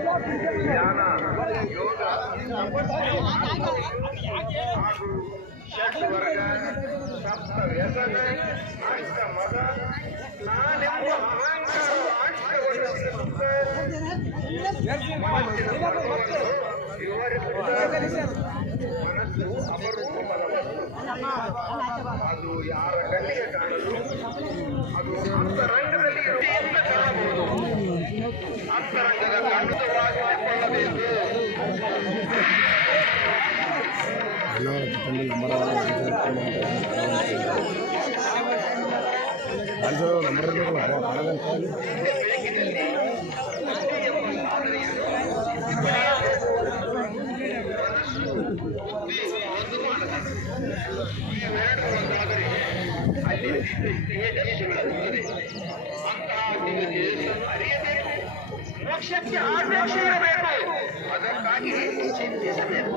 ಧ್ಯಾನ ಯೋಗ ಹಾಗೂ ಷಡ್ವರ್ಗ ಸಪ್ತ ವ್ಯಸನ ಅಷ್ಟ ಮದ ನಾನೆಂಬ ಅಹಂಕಾರ ಅಷ್ಟವನ್ನು ಸುತ್ತ ಮನಸ್ಸು ಅಪರೂಪವಾದದ್ದು ಅದು ಯಾರ ಕಣ್ಣಿಗೆ ಕಾಣಲು ಅದು ಅಂತರಂಗದಲ್ಲಿ ಇರುವುದರಿಂದ ಮೋಕ್ಷಕ್ಕೆ ಆಪೇಕ್ಷೆ ಇರಬೇಕು ಅದಕ್ಕಾಗಿ ಚಿಂತಿಸಬೇಕು